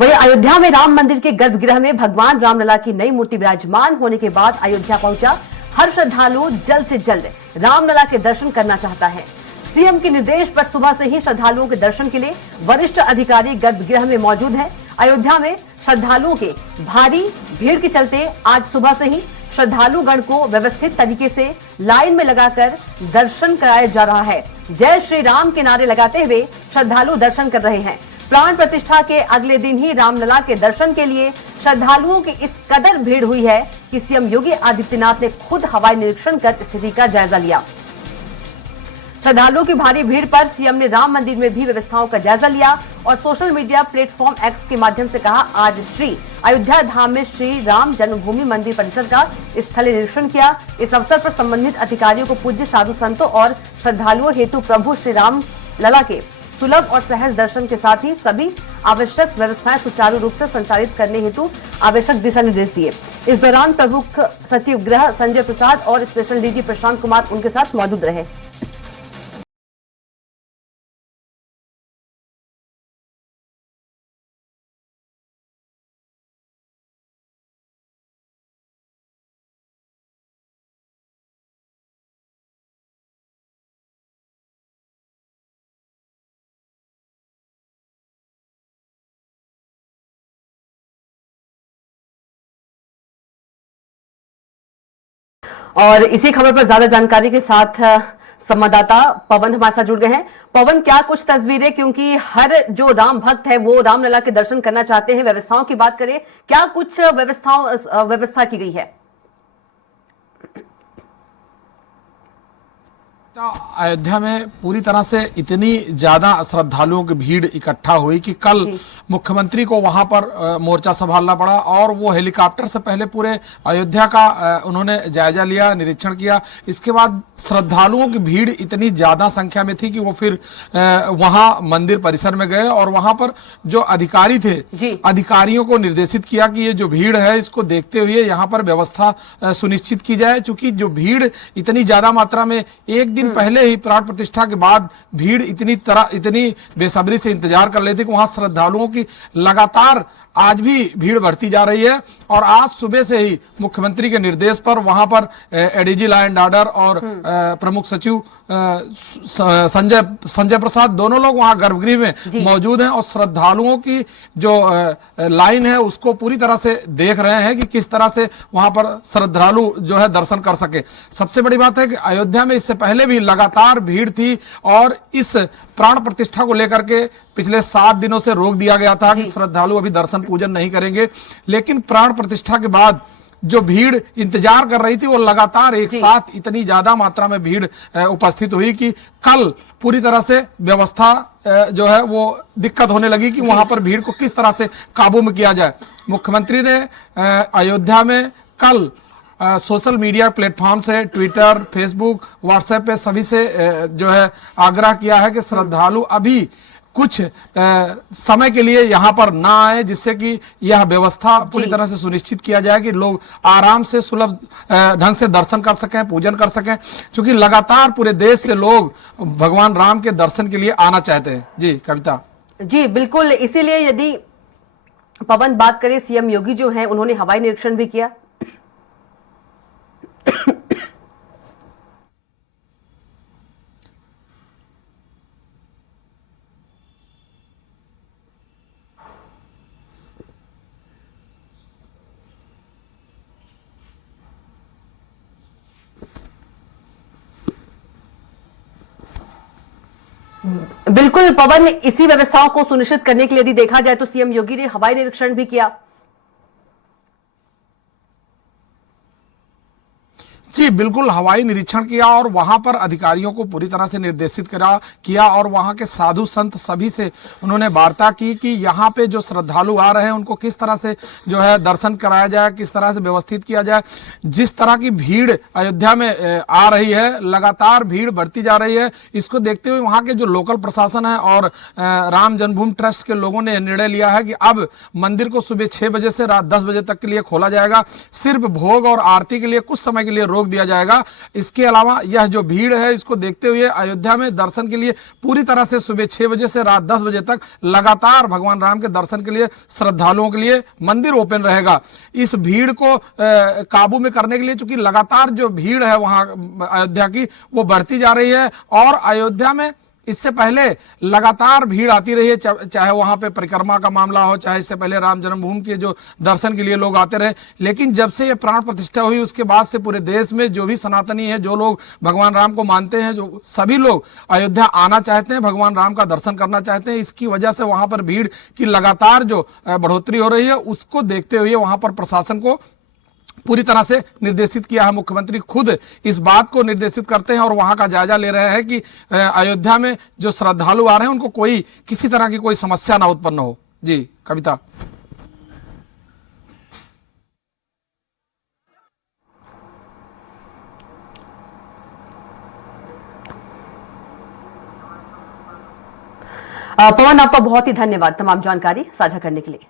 वहीं अयोध्या में राम मंदिर के गर्भगृह में भगवान रामलला की नई मूर्ति विराजमान होने के बाद अयोध्या पहुंचा हर श्रद्धालु जल्द से जल्द रामलला के दर्शन करना चाहता है। सीएम के निर्देश पर सुबह से ही श्रद्धालुओं के दर्शन के लिए वरिष्ठ अधिकारी गर्भगृह में मौजूद हैं। अयोध्या में श्रद्धालुओं के भारी भीड़ के चलते आज सुबह से ही श्रद्धालुगण को व्यवस्थित तरीके से लाइन में लगाकर दर्शन कराया जा रहा है। जय श्री राम के नारे लगाते हुए श्रद्धालु दर्शन कर रहे हैं। प्राण प्रतिष्ठा के अगले दिन ही रामलला के दर्शन के लिए श्रद्धालुओं की इस कदर भीड़ हुई है कि सीएम योगी आदित्यनाथ ने खुद हवाई निरीक्षण कर स्थिति का जायजा लिया। श्रद्धालुओं की भारी भीड़ पर सीएम ने राम मंदिर में भी व्यवस्थाओं का जायजा लिया और सोशल मीडिया प्लेटफॉर्म एक्स के माध्यम से कहा, आज श्री अयोध्या धाम में श्री राम जन्मभूमि मंदिर परिसर का स्थलीय निरीक्षण किया। इस अवसर पर संबंधित अधिकारियों को पूज्य साधु संतों और श्रद्धालुओं हेतु प्रभु श्री राम लला के सुलभ और सहज दर्शन के साथ ही सभी आवश्यक व्यवस्थाएं सुचारू रूप से संचालित करने हेतु आवश्यक दिशा निर्देश दिए। इस दौरान प्रमुख सचिव गृह संजय प्रसाद और स्पेशल डीजी प्रशांत कुमार उनके साथ मौजूद रहे। और इसी खबर पर ज्यादा जानकारी के साथ संवाददाता पवन हमारे साथ जुड़ गए हैं। पवन, क्या कुछ तस्वीरें, क्योंकि हर जो राम भक्त है वो रामलला के दर्शन करना चाहते हैं। व्यवस्थाओं की बात करें, क्या कुछ व्यवस्था की गई है? अयोध्या में पूरी तरह से इतनी ज्यादा श्रद्धालुओं की भीड़ इकट्ठा हुई कि कल मुख्यमंत्री को वहां पर मोर्चा संभालना पड़ा और वो हेलीकॉप्टर से पहले पूरे अयोध्या का उन्होंने जायजा लिया, निरीक्षण किया। इसके बाद श्रद्धालुओं की भीड़ इतनी ज्यादा संख्या में थी कि वो फिर वहां मंदिर परिसर में गए और वहां पर जो अधिकारी थे, अधिकारियों को निर्देशित किया कि ये जो भीड़ है इसको देखते हुए यहाँ पर व्यवस्था सुनिश्चित की जाए। चूंकि जो भीड़ इतनी ज्यादा मात्रा में, एक दिन पहले ही प्राण प्रतिष्ठा के बाद भीड़ इतनी बेसब्री से इंतजार कर रही थी कि वहां श्रद्धालुओं की लगातार आज भी भीड़ बढ़ती जा रही है। और आज सुबह से ही मुख्यमंत्री के निर्देश पर वहां पर एडीजी लॉ एंड ऑर्डर और प्रमुख सचिव संजय प्रसाद दोनों लोग वहां गर्भगृह में मौजूद हैं और श्रद्धालुओं की जो लाइन है उसको पूरी तरह से देख रहे हैं कि किस तरह से वहां पर श्रद्धालु जो है दर्शन कर सके। सबसे बड़ी बात है कि अयोध्या में इससे पहले भी लगातार भीड़ थी और इस प्राण प्रतिष्ठा को लेकर के पिछले 7 दिनों से रोक दिया गया था कि श्रद्धालु अभी दर्शन पूजन नहीं करेंगे। लेकिन प्राण प्रतिष्ठा के बाद जो भीड़ इंतजार कर रही थी वो लगातार एक साथ इतनी ज्यादा मात्रा में भीड़ उपस्थित हुई कि कल पूरी तरह से व्यवस्था जो है वो दिक्कत होने लगी कि वहां पर भीड़ को किस तरह से काबू में किया जाए। मुख्यमंत्री ने अयोध्या में कल सोशल मीडिया प्लेटफॉर्म से, ट्विटर, फेसबुक, व्हाट्सएप पे सभी से जो है आग्रह किया है कि श्रद्धालु अभी कुछ समय के लिए यहाँ पर ना आए, जिससे कि यह व्यवस्था पूरी तरह से सुनिश्चित किया जाए कि लोग आराम से सुलभ ढंग से दर्शन कर सकें, पूजन कर सकें। क्योंकि लगातार पूरे देश से लोग भगवान राम के दर्शन के लिए आना चाहते हैं। जी कविता। जी बिल्कुल, इसीलिए यदि पवन बात करें, सीएम योगी जो है उन्होंने हवाई निरीक्षण भी किया। बिल्कुल पवन, इसी व्यवस्थाओं को सुनिश्चित करने के लिए यदि देखा जाए तो सीएम योगी ने हवाई निरीक्षण भी किया। जी बिल्कुल, हवाई निरीक्षण किया और वहां पर अधिकारियों को पूरी तरह से निर्देशित किया और वहां के साधु संत सभी से उन्होंने वार्ता की कि यहाँ पे जो श्रद्धालु आ रहे हैं उनको किस तरह से जो है दर्शन कराया जाए, किस तरह से व्यवस्थित किया जाए। जिस तरह की भीड़ अयोध्या में आ रही है, लगातार भीड़ बढ़ती जा रही है, इसको देखते हुए वहां के जो लोकल प्रशासन है और राम जन्मभूमि ट्रस्ट के लोगों ने निर्णय लिया है कि अब मंदिर को सुबह 6 बजे से रात 10 बजे तक के लिए खोला जाएगा। सिर्फ भोग और आरती के लिए कुछ समय के लिए रोक रोक दिया जाएगा। इसके अलावा यह जो भीड़ है इसको देखते हुए अयोध्या में दर्शन के लिए पूरी तरह से सुबह 6 बजे से रात 10 बजे तक लगातार भगवान राम के दर्शन के लिए श्रद्धालुओं के लिए मंदिर ओपन रहेगा। इस भीड़ को काबू में करने के लिए चूंकि लगातार जो भीड़ है वहां अयोध्या की वो बढ़ती जा रही है और अयोध्या में इससे पहले लगातार भीड़ आती रही है, चाहे वहां पे परिक्रमा का मामला हो, चाहे इससे पहले राम जन्मभूमि के जो दर्शन के लिए लोग आते रहे। लेकिन जब से ये प्राण प्रतिष्ठा हुई उसके बाद से पूरे देश में जो भी सनातनी है, जो लोग भगवान राम को मानते हैं, जो सभी लोग अयोध्या आना चाहते हैं, भगवान राम का दर्शन करना चाहते हैं। इसकी वजह से वहां पर भीड़ की लगातार जो बढ़ोतरी हो रही है उसको देखते हुए वहां पर प्रशासन को पूरी तरह से निर्देशित किया है। मुख्यमंत्री खुद इस बात को निर्देशित करते हैं और वहां का जायजा ले रहे हैं कि अयोध्या में जो श्रद्धालु आ रहे हैं उनको कोई किसी तरह की कोई समस्या ना उत्पन्न हो। जी कविता। पवन, आपका बहुत ही धन्यवाद तमाम जानकारी साझा करने के लिए।